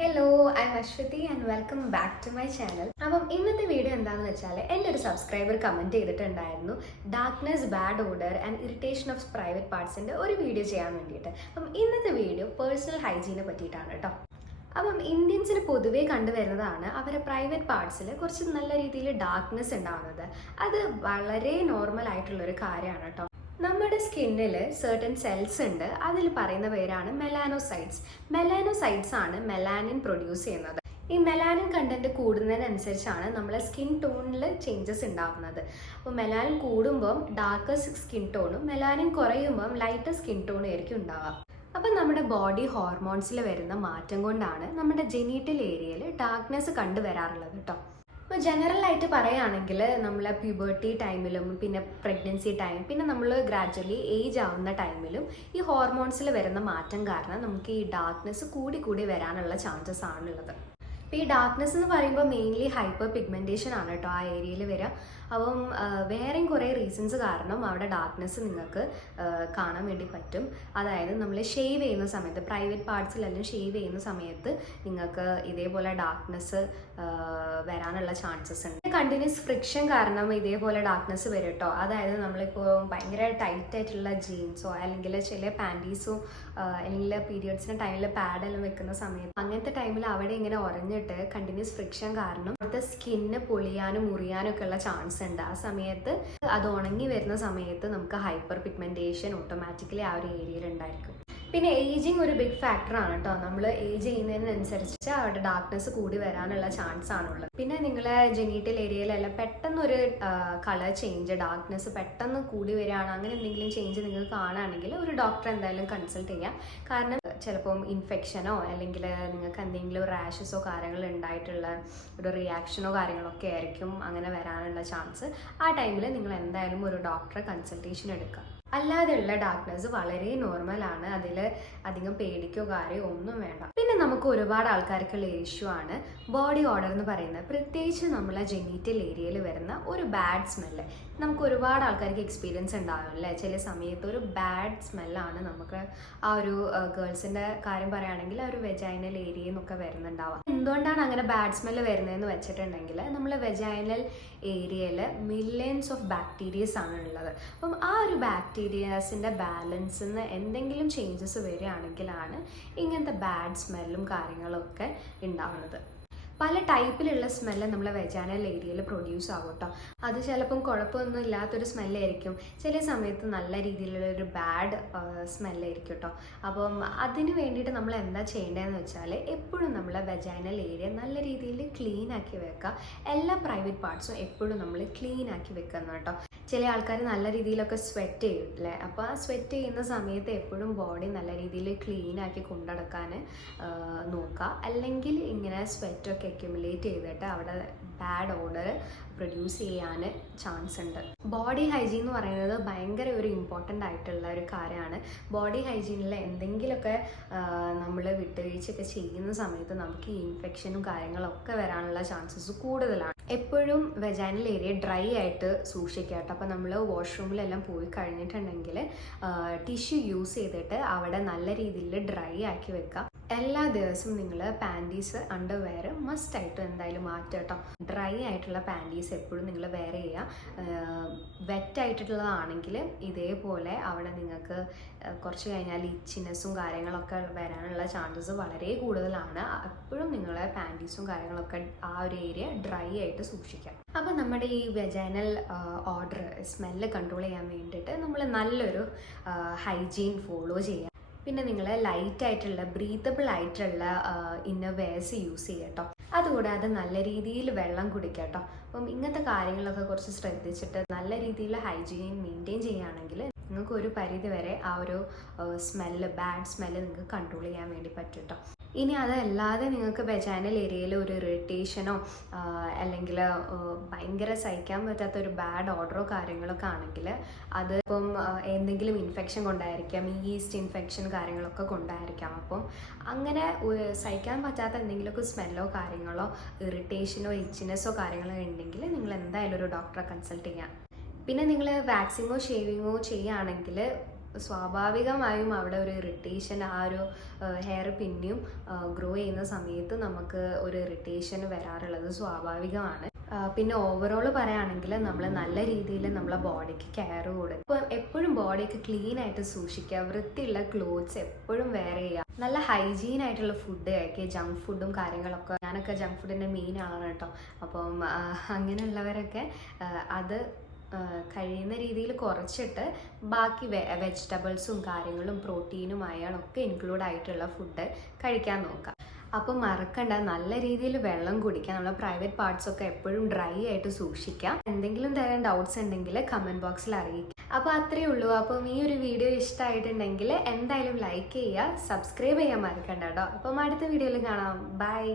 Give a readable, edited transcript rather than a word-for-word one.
Hello, I am Aswathy and welcome back to my channel. അപ്പം ഇന്നത്തെ video എന്താണെന്ന് വെച്ചാൽ എൻ്റെ ഒരു സബ്സ്ക്രൈബർ കമൻറ്റ് ചെയ്തിട്ടുണ്ടായിരുന്നു darkness, bad odour and irritation of private പാർട്സിൻ്റെ ഒരു വീഡിയോ ചെയ്യാൻ വേണ്ടിയിട്ട്. അപ്പം ഇന്നത്തെ വീഡിയോ പേഴ്സണൽ ഹൈജീനെ പറ്റിയിട്ടാണ് കേട്ടോ. അപ്പം ഇന്ത്യൻസിന് പൊതുവേ കണ്ടുവരുന്നതാണ് അവരുടെ പ്രൈവറ്റ് പാർട്സിൽ കുറച്ച് നല്ല രീതിയിൽ ഡാർക്ക്നെസ് ഉണ്ടാകുന്നത്. അത് വളരെ നോർമൽ ആയിട്ടുള്ളൊരു കാര്യമാണ് കേട്ടോ. നമ്മുടെ സ്കിന്നിൽ സർട്ടൻ സെൽസ് ഉണ്ട്, അതിൽ പറയുന്ന പേരാണ് മെലാനോസൈറ്റ്സ്. മെലാനോസൈറ്റ്സ് ആണ് മെലാനിൻ പ്രൊഡ്യൂസ് ചെയ്യുന്നത്. ഈ മെലാനിൻ കണ്ടന്റ് കൂടുന്നതിനനുസരിച്ചാണ് നമ്മളെ സ്കിൻ ടോണിൽ ചേഞ്ചസ് ഉണ്ടാകുന്നത്. അപ്പോൾ മെലാനിൻ കൂടുമ്പം ഡാർക്കർ സ്കിൻ ടോണും മെലാനിൻ കുറയുമ്പം ലൈറ്റർ സ്കിൻ ടോണും ആയിരിക്കും ഉണ്ടാവുക. അപ്പം നമ്മുടെ ബോഡി ഹോർമോൺസിൽ വരുന്ന മാറ്റം കൊണ്ടാണ് നമ്മുടെ ജെനിറ്റൽ ഏരിയയിൽ ഡാർക്ക്നെസ് കണ്ടുവരാറുള്ളത് കേട്ടോ. ഇപ്പോൾ ജനറലായിട്ട് പറയുകയാണെങ്കിൽ നമ്മളെ പ്യൂബർട്ടി ടൈമിലും പിന്നെ പ്രഗ്നൻസി ടൈം പിന്നെ നമ്മൾ ഗ്രാജ്വലി ഏജ് ആവുന്ന ടൈമിലും ഈ ഹോർമോൺസിൽ വരുന്ന മാറ്റം കാരണം നമുക്ക് ഈ ഡാർക്ക്നെസ് കൂടി വരാനുള്ള ചാൻസസ് ആണുള്ളത്. ഇപ്പോൾ ഈ ഡാർക്ക്നെസ് എന്ന് പറയുമ്പോൾ മെയിൻലി ഹൈപ്പർ പിഗ്മെൻറ്റേഷൻ ആണ് കേട്ടോ ആ ഏരിയയിൽ വരിക. അപ്പം വേറെയും കുറേ റീസൺസ് കാരണം അവിടെ ഡാർക്ക്നെസ് നിങ്ങൾക്ക് കാണാൻ വേണ്ടി പറ്റും. അതായത് നമ്മൾ ഷേവ് ചെയ്യുന്ന സമയത്ത് പ്രൈവറ്റ് പാർട്സിലെല്ലാം ഷേവ് ചെയ്യുന്ന സമയത്ത് നിങ്ങൾക്ക് ഇതേപോലെ ഡാർക്ക്നെസ് വരാനുള്ള ചാൻസസ് ഉണ്ട്. കണ്ടിന്യൂസ് ഫ്രിക്ഷൻ കാരണം ഇതേപോലെ ഡാർക്ക്നെസ് വരും കേട്ടോ. അതായത് നമ്മളിപ്പോൾ ഭയങ്കര ടൈറ്റ് ആയിട്ടുള്ള ജീൻസോ അല്ലെങ്കിൽ ചില പാൻറ്റീസോ അല്ലെങ്കിൽ പീരിയഡ്സിൻ്റെ ടൈമിൽ പാഡെല്ലാം വെക്കുന്ന സമയത്ത് അങ്ങനത്തെ ടൈമിൽ അവിടെ ഇങ്ങനെ ഉറഞ്ഞിട്ട് കണ്ടിന്യൂസ് ഫ്രിക്ഷൻ കാരണം അവിടുത്തെ സ്കിന്ന് പൊളിയാനും മുറിയാനും ഒക്കെ ഉള്ള ചാൻസ് ഉണ്ട്. ആ സമയത്ത് അത് ഉണങ്ങി വരുന്ന സമയത്ത് നമുക്ക് ഹൈപ്പർ പിഗ്മെൻറ്റേഷൻ ഓട്ടോമാറ്റിക്കലി ആ ഒരു ഏരിയയിൽ ഉണ്ടായിരിക്കും. പിന്നെ ഏജിങ് ഒരു ബിഗ് ഫാക്ടറാണ് കേട്ടോ. നമ്മൾ ഏജ് ചെയ്യുന്നതിനനുസരിച്ച് അവിടെ ഡാർക്ക്നെസ് കൂടി വരാനുള്ള ചാൻസ് ആണുള്ളത്. പിന്നെ നിങ്ങളെ ജെനിറ്റൽ ഏരിയയിലെല്ലാം പെട്ടെന്നൊരു കളർ ചേഞ്ച്, ഡാർക്ക്നെസ് പെട്ടെന്ന് കൂടി വരികയാണ്, അങ്ങനെ എന്തെങ്കിലും ചേഞ്ച് നിങ്ങൾക്ക് കാണുകയാണെങ്കിൽ ഒരു ഡോക്ടറെ എന്തായാലും കൺസൾട്ട് ചെയ്യാം. കാരണം ചിലപ്പം ഇൻഫെക്ഷനോ അല്ലെങ്കിൽ നിങ്ങൾക്ക് എന്തെങ്കിലും റാഷസോ കാര്യങ്ങളോ ഉണ്ടായിട്ടുള്ള ഒരു റിയാക്ഷനോ കാര്യങ്ങളൊക്കെ ആയിരിക്കും അങ്ങനെ വരാനുള്ള ചാൻസ്. ആ ടൈമിൽ നിങ്ങൾ എന്തായാലും ഒരു ഡോക്ടറെ കൺസൾട്ടേഷൻ എടുക്കുക. അല്ലാതെയുള്ള ഡാർക്ക്നെസ് വളരെ നോർമലാണ്, അതിൽ അധികം പേടിക്കോ കാര്യമോ ഒന്നും വേണ്ട. പിന്നെ നമുക്ക് ഒരുപാട് ആൾക്കാർക്കുള്ള ഇഷ്യൂ ആണ് ബോഡി ഓർഡർ എന്ന് പറയുന്നത്. പ്രത്യേകിച്ച് നമ്മളെ ജെനിറ്റൽ ഏരിയയിൽ വരുന്ന ഒരു ബാഡ് സ്മെല്ല്. നമുക്ക് ഒരുപാട് ആൾക്കാർക്ക് എക്സ്പീരിയൻസ് ഉണ്ടാകും അല്ലേ, ചില സമയത്ത് ഒരു ബാഡ് സ്മെല്ലാണ് നമുക്ക് ആ ഒരു ഗേൾസിൻ്റെ കാര്യം പറയുകയാണെങ്കിൽ ആ ഒരു വെജൈനൽ ഏരിയയിൽ നിന്നൊക്കെ വരുന്നുണ്ടാവുക. എന്തുകൊണ്ടാണ് അങ്ങനെ ബാഡ് സ്മെല്ല് വരുന്നതെന്ന് വെച്ചിട്ടുണ്ടെങ്കിൽ നമ്മൾ വെജൈനൽ ഏരിയയിൽ മില്യൻസ് ഓഫ് ബാക്ടീരിയസ് ആണ് ഉള്ളത്. അപ്പം ആ ഒരു ബാക്ടീരിയാസിൻ്റെ ബാലൻസിൽ നിന്ന് എന്തെങ്കിലും ചേഞ്ചസ് വരികയാണെങ്കിലാണ് ഇങ്ങനത്തെ ബാഡ് സ്മെല്ലും കാര്യങ്ങളും ഒക്കെ ഉണ്ടാവുന്നത്. പല ടൈപ്പിലുള്ള സ്മെല്ല് നമ്മളെ വെജൈനൽ ഏരിയയിൽ പ്രൊഡ്യൂസ് ആകും കേട്ടോ. അത് ചിലപ്പം കുഴപ്പമൊന്നും ഇല്ലാത്തൊരു സ്മെല്ലായിരിക്കും, ചില സമയത്ത് നല്ല രീതിയിലുള്ളൊരു ബാഡ് സ്മെല്ലായിരിക്കും കേട്ടോ. അപ്പം അതിന് വേണ്ടിയിട്ട് നമ്മൾ എന്താ ചെയ്യേണ്ടതെന്ന് വെച്ചാൽ എപ്പോഴും നമ്മളെ വെജൈനൽ ഏരിയ നല്ല രീതിയിൽ ക്ലീൻ ആക്കി വെക്കുക. എല്ലാ പ്രൈവറ്റ് പാർട്സും എപ്പോഴും നമ്മൾ ക്ലീൻ ആക്കി വെക്കണം കേട്ടോ. ചില ആൾക്കാർ നല്ല രീതിയിലൊക്കെ സ്വെറ്റ് ചെയ്യില്ലേ, അപ്പോൾ ആ സ്വെറ്റ് ചെയ്യുന്ന സമയത്ത് എപ്പോഴും ബോഡി നല്ല രീതിയിൽ ക്ലീൻ ആക്കി കൊണ്ടുനടക്കാൻ നോക്കുക. അല്ലെങ്കിൽ ഇങ്ങനെ സ്വെറ്റൊക്കെ അക്യുമുലേറ്റ് ചെയ്തിട്ട് അവിടെ ബാഡ് ഓഡർ പ്രൊഡ്യൂസ് ചെയ്യാൻ ചാൻസ് ഉണ്ട്. ബോഡി ഹൈജീൻ എന്ന് പറയുന്നത് ഭയങ്കര ഒരു ഇമ്പോർട്ടൻ്റ് ആയിട്ടുള്ള ഒരു കാര്യമാണ്. ബോഡി ഹൈജീനിൽ എന്തെങ്കിലുമൊക്കെ നമ്മൾ വിട്ടുവീഴ്ചയൊക്കെ ചെയ്യുന്ന സമയത്ത് നമുക്ക് ഈ ഇൻഫെക്ഷനും കാര്യങ്ങളൊക്കെ വരാനുള്ള ചാൻസസ് കൂടുതലാണ്. എപ്പോഴും വെജൈനൽ ഏരിയ ഡ്രൈ ആയിട്ട് സൂക്ഷിക്കുക കേട്ടോ. അപ്പോൾ നമ്മൾ വാഷ്റൂമിലെല്ലാം പോയി കഴിഞ്ഞിട്ടുണ്ടെങ്കിൽ ടിഷ്യൂ യൂസ് ചെയ്തിട്ട് അവിടെ നല്ല രീതിയിൽ ഡ്രൈ ആക്കി വെക്കുക. എല്ലാ ദിവസവും നിങ്ങൾ പാൻറ്റീസ് അണ്ടർവെയർ മസ്റ്റായിട്ടും എന്തായാലും മാറ്റുക കേട്ടോ. ഡ്രൈ ആയിട്ടുള്ള പാൻറ്റീസ് എപ്പോഴും നിങ്ങൾ വെയർ ചെയ്യുക. വെറ്റ് ആയിട്ടുള്ളതാണെങ്കിൽ ഇതേപോലെ അവിടെ നിങ്ങൾക്ക് കുറച്ച് കഴിഞ്ഞാൽ ഇച്ചിനെസ്സും കാര്യങ്ങളൊക്കെ വരാനുള്ള ചാൻസസ് വളരെ കൂടുതലാണ്. എപ്പോഴും നിങ്ങൾ പാൻറ്റീസും കാര്യങ്ങളൊക്കെ ആ ഒരു ഏരിയ ഡ്രൈ ആയിട്ട് സൂക്ഷിക്കുക. അപ്പോൾ നമ്മുടെ ഈ വെജൈനൽ ഓർഡർ സ്മെല്ല് കൺട്രോൾ ചെയ്യാൻ വേണ്ടിയിട്ട് നമ്മൾ നല്ലൊരു ഹൈജീൻ ഫോളോ ചെയ്യുക. പിന്നെ നിങ്ങൾ ലൈറ്റ് ആയിട്ടുള്ള ബ്രീത്തബിൾ ആയിട്ടുള്ള ഇന്നർ വെയർസ് യൂസ് ചെയ്യുക കേട്ടോ. അതുകൂടാതെ നല്ല രീതിയിൽ വെള്ളം കുടിക്കുക കേട്ടോ. അപ്പം ഇങ്ങനത്തെ കാര്യങ്ങളൊക്കെ കുറച്ച് ശ്രദ്ധിച്ചിട്ട് നല്ല രീതിയിൽ ഹൈജീൻ മെയിൻറ്റെയിൻ ചെയ്യുകയാണെങ്കിൽ നിങ്ങൾക്ക് ഒരു പരിധി വരെ ആ ഒരു ബാഡ് സ്മെല്ല് നിങ്ങൾക്ക് കൺട്രോൾ ചെയ്യാൻ വേണ്ടി പറ്റും കേട്ടോ. ഇനി അതല്ലാതെ നിങ്ങൾക്ക് വെജൈനൽ ഏരിയയിൽ ഒരു ഇറിറ്റേഷനോ അല്ലെങ്കിൽ ഭയങ്കര സഹിക്കാൻ പറ്റാത്ത ഒരു ബാഡ് ഓർഡറോ കാര്യങ്ങളൊക്കെ ആണെങ്കിൽ അത് ഇപ്പം എന്തെങ്കിലും ഇൻഫെക്ഷൻ കൊണ്ടായിരിക്കാം, ഈസ്റ്റ് ഇൻഫെക്ഷൻ കാര്യങ്ങളൊക്കെ കൊണ്ടായിരിക്കാം. അപ്പം അങ്ങനെ സഹിക്കാൻ പറ്റാത്ത എന്തെങ്കിലുമൊക്കെ സ്മെല്ലോ കാര്യങ്ങളോ ഇറിറ്റേഷനോ ഇച്ചിനെസ്സോ കാര്യങ്ങളോ ഉണ്ടെങ്കിൽ നിങ്ങൾ എന്തായാലും ഒരു ഡോക്ടറെ കൺസൾട്ട് ചെയ്യാം. പിന്നെ നിങ്ങൾ വാക്സിങ്ങോ ഷേവിങ്ങോ ചെയ്യുകയാണെങ്കിൽ സ്വാഭാവികമായും അവിടെ ഒരു ഇറിറ്റേഷൻ, ആ ഒരു ഹെയർ പിന്നെയും ഗ്രോ ചെയ്യുന്ന സമയത്ത് നമുക്ക് ഒരു ഇറിറ്റേഷൻ വരാറുള്ളത് സ്വാഭാവികമാണ്. പിന്നെ ഓവറോൾ പറയുകയാണെങ്കിൽ നമ്മൾ നല്ല രീതിയിൽ നമ്മളെ ബോഡിക്ക് കെയർ കൊടുക്കും. ഇപ്പം എപ്പോഴും ബോഡിയൊക്കെ ക്ലീൻ ആയിട്ട് സൂക്ഷിക്കുക, വൃത്തിയുള്ള ക്ലോത്ത്സ് എപ്പോഴും വെയർ ചെയ്യുക, നല്ല ഹൈജീൻ ആയിട്ടുള്ള ഫുഡ് കഴിക്കുക, ജങ്ക് ഫുഡും കാര്യങ്ങളൊക്കെ. ഞാനൊക്കെ ജങ്ക് ഫുഡിൻ്റെ മെയിൻ ആളാണ് കേട്ടോ. അപ്പം അങ്ങനെയുള്ളവരൊക്കെ അത് കഴിയുന്ന രീതിയിൽ കുറച്ചിട്ട് ബാക്കി വെജിറ്റബിൾസും കാര്യങ്ങളും പ്രോട്ടീനും അയണൊക്കെ ഇൻക്ലൂഡ് ആയിട്ടുള്ള ഫുഡ് കഴിക്കാൻ നോക്കുക. അപ്പം മറക്കണ്ട, നല്ല രീതിയിൽ വെള്ളം കുടിക്കുക. നമ്മളെ പ്രൈവറ്റ് പാർട്സ് ഒക്കെ എപ്പോഴും ഡ്രൈ ആയിട്ട് സൂക്ഷിക്കാം. എന്തെങ്കിലും തരം ഡൗട്ട്സ് ഉണ്ടെങ്കിൽ കമൻറ്റ് ബോക്സിൽ അറിയിക്കുക. അപ്പോൾ അത്രയേ ഉള്ളൂ. അപ്പം ഈ ഒരു വീഡിയോ ഇഷ്ടമായിട്ടുണ്ടെങ്കിൽ എന്തായാലും ലൈക്ക് ചെയ്യുക, സബ്സ്ക്രൈബ് ചെയ്യാൻ മറക്കണ്ട കേട്ടോ. അപ്പം അടുത്ത വീഡിയോയിൽ കാണാം. ബൈ.